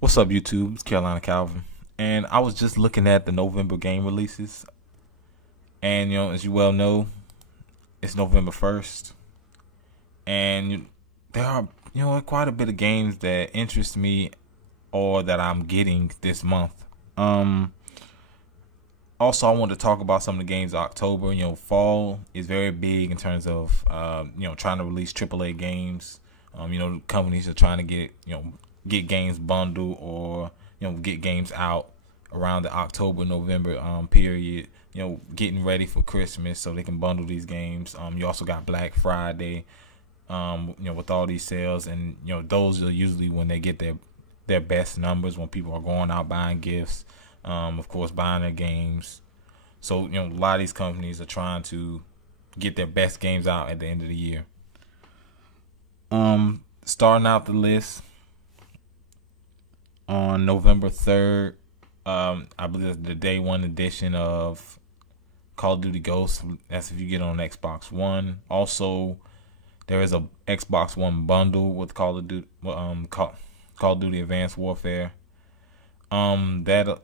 What's up, YouTube? It's Carolina Calvin, and I was just looking at the November game releases, and as you well know, it's November 1st, and there are quite a bit of games that interest me or that I'm getting this month. Um, Also, I want to talk about some of the games of October. Fall is very big in terms of trying to release AAA games. Companies are trying to get games bundled or get games out around the October November period. Getting ready for Christmas so they can bundle these games. You also got Black Friday. With all these sales, and those are usually when they get their best numbers, when people are going out buying gifts, of course buying their games. So a lot of these companies are trying to get their best games out at the end of the year. Starting out the list on November 3rd, I believe that's the day one edition of Call of Duty Ghosts. That's if you get on Xbox One. Also, there is a Xbox One bundle with Call of Duty Advanced Warfare. That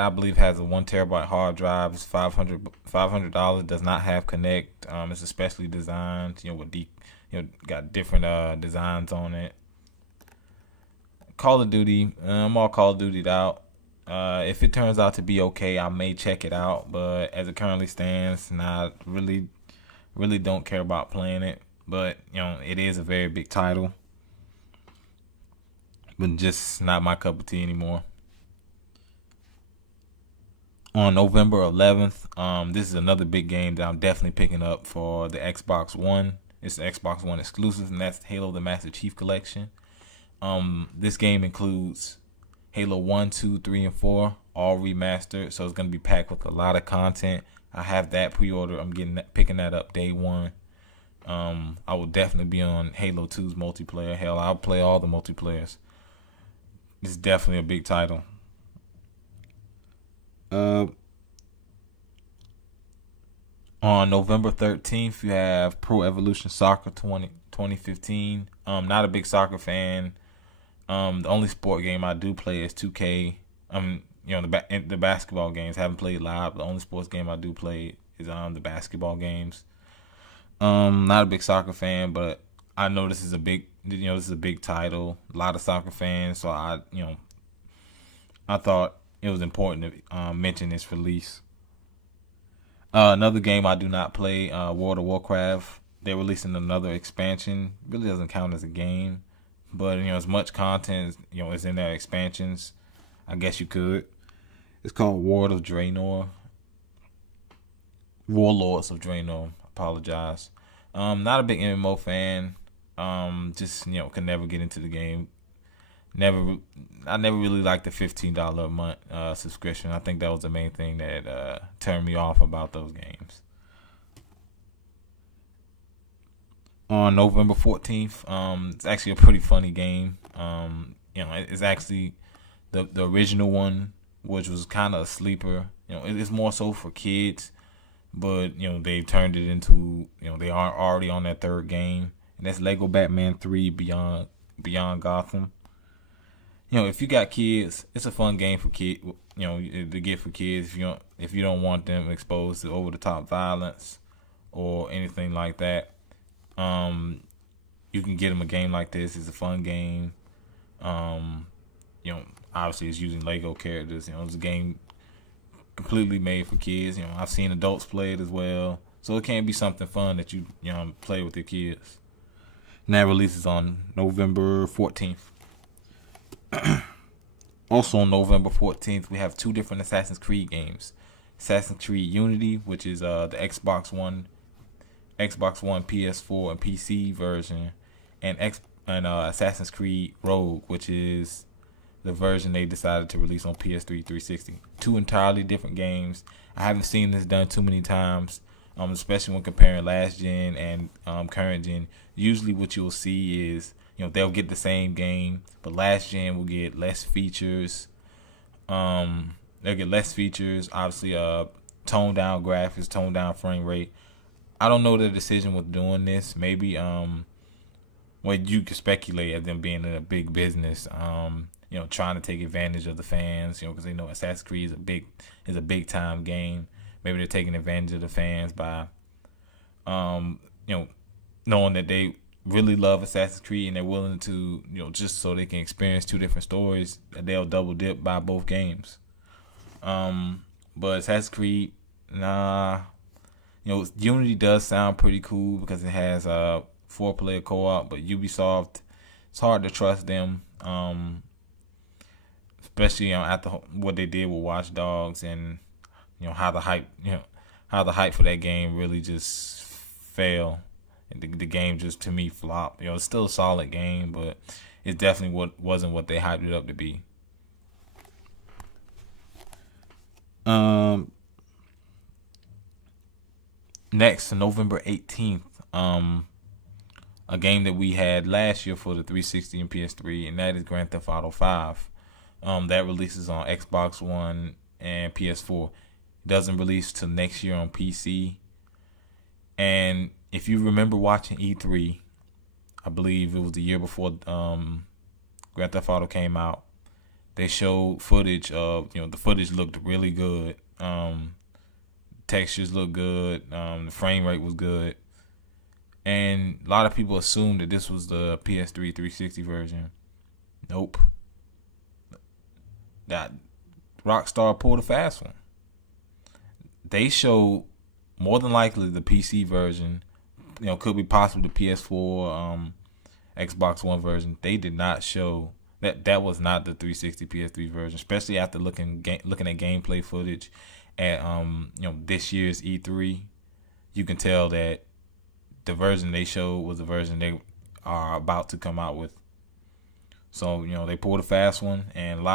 I believe has a 1 terabyte hard drive. It's $500. Does not have Connect. It's especially designed. Got different designs on it. Call of Duty. I'm all Call of Dutied out. If it turns out to be okay, I may check it out. But as it currently stands, not really, really don't care about playing it. But it is a very big title, but just not my cup of tea anymore. On November 11th, this is another big game that I'm definitely picking up for the Xbox One. It's the Xbox One exclusive, and that's Halo the Master Chief Collection. This game includes Halo 1, 2, 3, and 4, all remastered, so it's going to be packed with a lot of content. I have that pre-order. I'm picking that up day one. I will definitely be on Halo 2's multiplayer. Hell, I'll play all the multiplayers. It's definitely a big title. On November 13th, you have Pro Evolution Soccer 2015. Not a big soccer fan. The only sport game I do play is 2K. The basketball games. Haven't played live. The only sports game I do play is the basketball games. Not a big soccer fan, but I know this is a big title. A lot of soccer fans, so I thought it was important to mention its release. Another game I do not play, World of Warcraft. They're releasing another expansion. Really doesn't count as a game, but as much content is in their expansions, I guess you could. It's called Warlords of Draenor. Warlords of Draenor. Apologize. Not a big MMO fan. Just could never get into the game. I never really liked the $15 a month subscription. I think that was the main thing that turned me off about those games. On November 14th, it's actually a pretty funny game. It's actually the original one, which was kind of a sleeper. It's more so for kids, but they turned it into they are already on their third game, and that's Lego Batman 3 Beyond Gotham. If you got kids, it's a fun game for kids. To get for kids if you don't want them exposed to over the top violence or anything like that. You can get them a game like this. It's a fun game. Obviously it's using Lego characters. It's a game completely made for kids. I've seen adults play it as well, so it can be something fun that you play with your kids. And that releases on November 14th. Also on November 14th, we have two different Assassin's Creed games. Assassin's Creed Unity, which is the Xbox One, PS4, and PC version, and Assassin's Creed Rogue, which is the version they decided to release on PS3 360. Two entirely different games. I haven't seen this done too many times, especially when comparing last gen and current gen. Usually what you'll see is they'll get the same game, but last gen will get less features. They'll get less features, obviously toned down graphics, toned down frame rate. I don't know the decision with doing this. Maybe well, you could speculate at them being in a big business, trying to take advantage of the fans, because they know Assassin's Creed is a big time game. Maybe they're taking advantage of the fans by, knowing that they really love Assassin's Creed and they're willing to, just so they can experience two different stories, that they'll double dip by both games. But Assassin's Creed, nah. Unity does sound pretty cool because it has a 4-player co-op, but Ubisoft, it's hard to trust them, especially after what they did with Watch Dogs and how the hype for that game really just fell. The game just, to me, flopped. It's still a solid game, but it definitely wasn't what they hyped it up to be. Next, November 18th, a game that we had last year for the 360 and PS3, and that is Grand Theft Auto 5. That releases on Xbox One and PS4. It doesn't release till next year on PC. And if you remember watching E3, I believe it was the year before Grand Theft Auto came out, they showed footage of, the footage looked really good. Textures looked good. The frame rate was good. And a lot of people assumed that this was the PS3 360 version. Nope. That Rockstar pulled a fast one. They showed more than likely the PC version. Could be possibly the PS4, Xbox One version. They did not show that was not the 360 PS3 version, especially after looking at gameplay footage at this year's E3. You can tell that the version they showed was the version they are about to come out with. So they pulled a fast one, and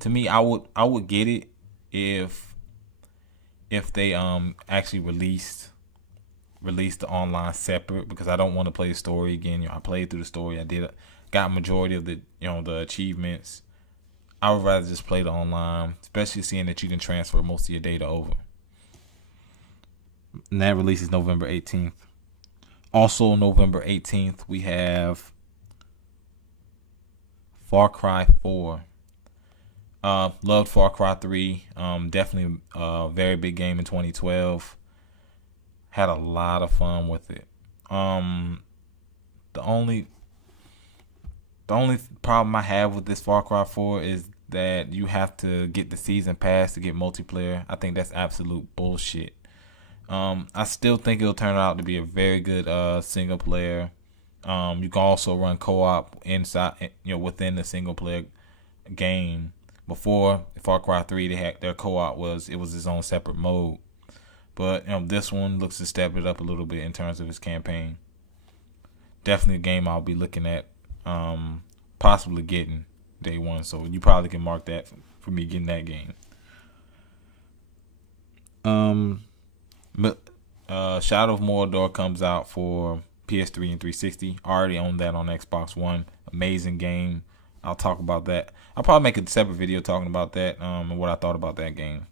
to me, I would get it if they actually released the online separate, because I don't want to play the story again. I played through the story. I got majority of the the achievements. I would rather just play the online, especially seeing that you can transfer most of your data over. And that releases November 18th. Also, November 18th, we have Far Cry 4. Loved Far Cry 3. Definitely a very big game in 2012. Had a lot of fun with it. The only problem I have with this Far Cry 4 is that you have to get the season pass to get multiplayer. I think that's absolute bullshit. I still think it'll turn out to be a very good single player. You can also run co-op inside, within the single player game. Before Far Cry 3, they had their co-op was its own separate mode. But this one looks to step it up a little bit in terms of its campaign. Definitely a game I'll be looking at, possibly getting day one. So you probably can mark that for me getting that game. Shadow of Mordor comes out for PS3 and 360. Already own that on Xbox One. Amazing game. I'll talk about that. I'll probably make a separate video talking about that and what I thought about that game.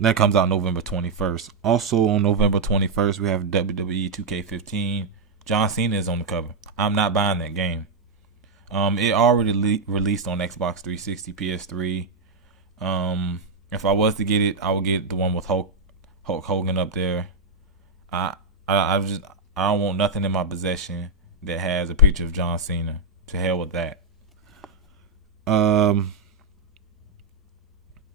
That comes out November 21st. Also on November 21st, we have WWE 2K15. John Cena is on the cover. I'm not buying that game. It already released on Xbox 360, PS3. If I was to get it, I would get the one with Hulk Hogan up there. I don't want nothing in my possession that has a picture of John Cena. To hell with that. And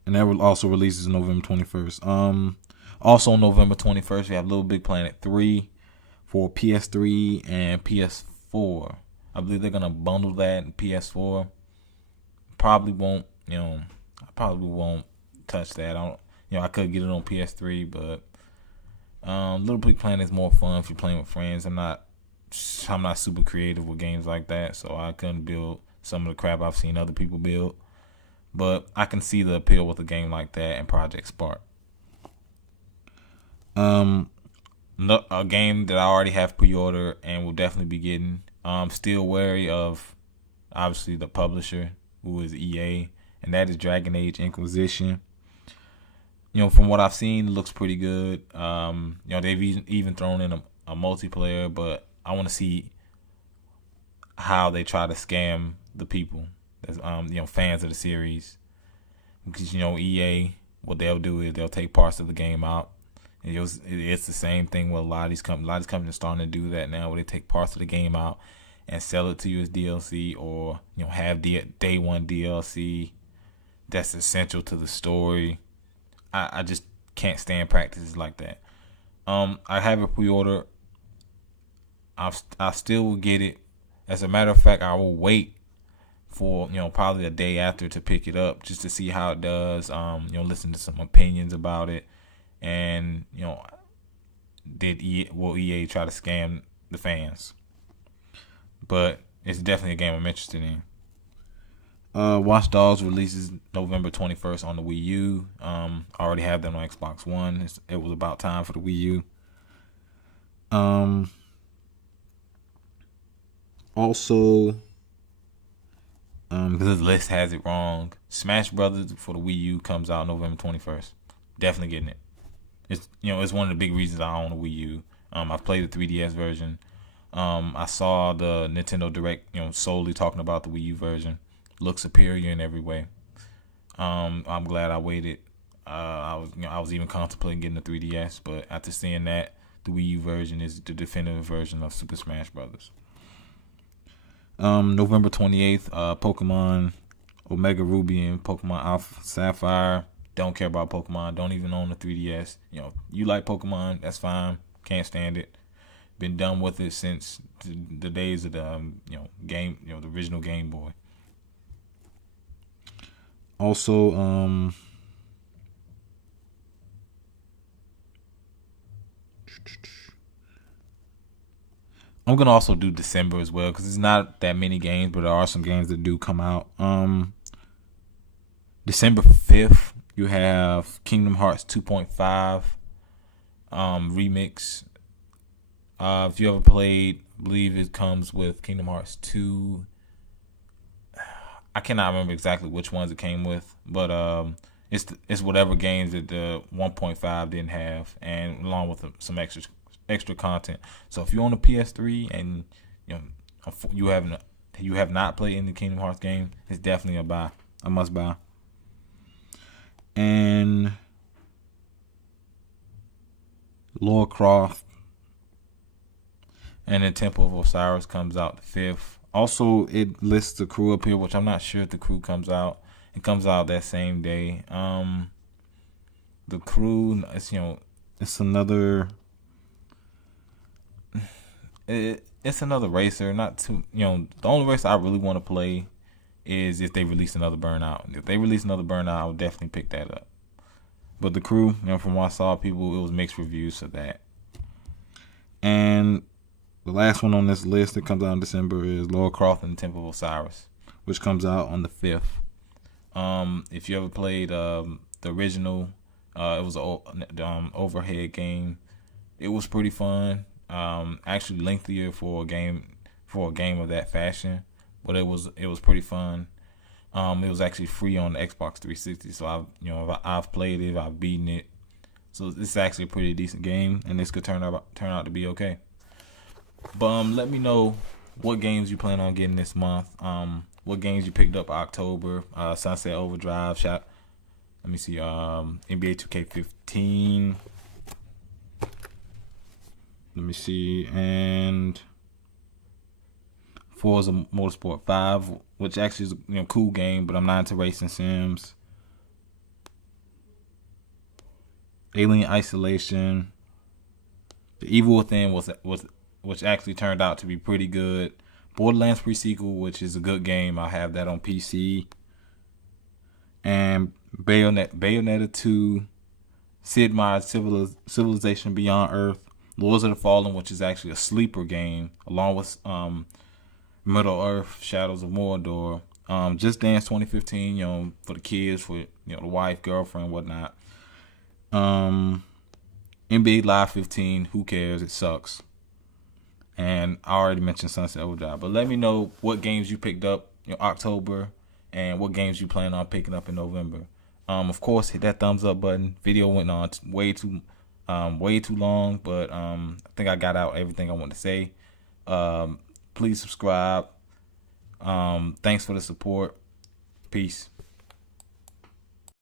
that also releases November 21st. Also on November 21st, we have LittleBigPlanet 3 for PS3 and PS4. I believe they're gonna bundle that in PS4. Probably won't touch that. I could get it on PS3, but LittleBigPlanet is more fun if you're playing with friends. I'm not super creative with games like that, so I couldn't build some of the crap I've seen other people build. But I can see the appeal with a game like that and Project Spark. A game that I already have pre-order and will definitely be getting. Still wary of, obviously, the publisher, who is EA, and that is Dragon Age Inquisition. From what I've seen, it looks pretty good. They've even thrown in a multiplayer, but I want to see how they try to scam the people, that's fans of the series, because EA, what they'll do is they'll take parts of the game out. And it's the same thing with a lot of these companies. A lot of these companies are starting to do that now, where they take parts of the game out and sell it to you as DLC, or have day one DLC that's essential to the story. I just can't stand practices like that. I have a pre-order. I still will get it. As a matter of fact, I will wait for probably a day after to pick it up, just to see how it does. Listen to some opinions about it, and will EA try to scam the fans? But it's definitely a game I'm interested in. Watch Dogs releases November 21st on the Wii U. I already have them on Xbox One. It was about time for the Wii U. Also, because the list has it wrong, Smash Brothers for the Wii U comes out November 21st. Definitely getting it. It's one of the big reasons I own a Wii U. I've played the 3DS version. I saw the Nintendo Direct, solely talking about the Wii U version. Looks superior in every way. I'm glad I waited. I was even contemplating getting the 3DS, but after seeing that, the Wii U version is the definitive version of Super Smash Brothers. November 28th, Pokemon Omega Ruby and Pokemon Alpha Sapphire. Don't care about Pokemon. Don't even own the 3DS. You like Pokemon, that's fine. Can't stand it. Been done with it since the days of the game, the original Game Boy. Also, I'm gonna also do December as well, because it's not that many games, but there are some games that do come out. December 5th, you have Kingdom Hearts 2.5 remix. If you ever played, I believe it comes with Kingdom Hearts 2. I cannot remember exactly which ones it came with, but it's whatever games that the 1.5 didn't have, and along with some extra content. So if you own a PS3 and you have not played any Kingdom Hearts game, it's definitely a must buy. And Lara Croft and the Temple of Osiris comes out the 5th. Also, it lists the crew up here, which I'm not sure if the crew comes out. It comes out that same day. The crew, it's another. It's another racer. Not too, the only racer I really want to play is if they release another Burnout. If they release another Burnout, I would definitely pick that up. But the crew, from what I saw, it was mixed reviews of that. And the last one on this list that comes out in December is Lara Croft and the Temple of Osiris, which comes out on the 5th. If you ever played the original, it was an overhead game. It was pretty fun. Actually lengthier for a game of that fashion, but it was pretty fun. It was actually free on the Xbox 360, so I've played it, I've beaten it, so it's actually a pretty decent game, and this could turn out to be okay. But let me know what games you plan on getting this month. What games you picked up October. Sunset Overdrive. Let me see. NBA 2K15. Let me see. And Forza Motorsport 5, which actually is a cool game, but I'm not into racing sims. Alien Isolation. The Evil Within which actually turned out to be pretty good. Borderlands Pre-Sequel, which is a good game. I have that on PC. And Bayonetta 2, Sid Meier's Civilization Beyond Earth, Lords of the Fallen, which is actually a sleeper game, along with Middle Earth, Shadows of Mordor, Just Dance 2015, for the kids, for the wife, girlfriend, whatnot. NBA Live 15, who cares? It sucks. And I already mentioned Sunset Overdrive. But let me know what games you picked up in October and what games you plan on picking up in November. Of course, hit that thumbs up button. Video went on way too long, but I think I got out everything I want to say. Please subscribe. Thanks for the support. Peace.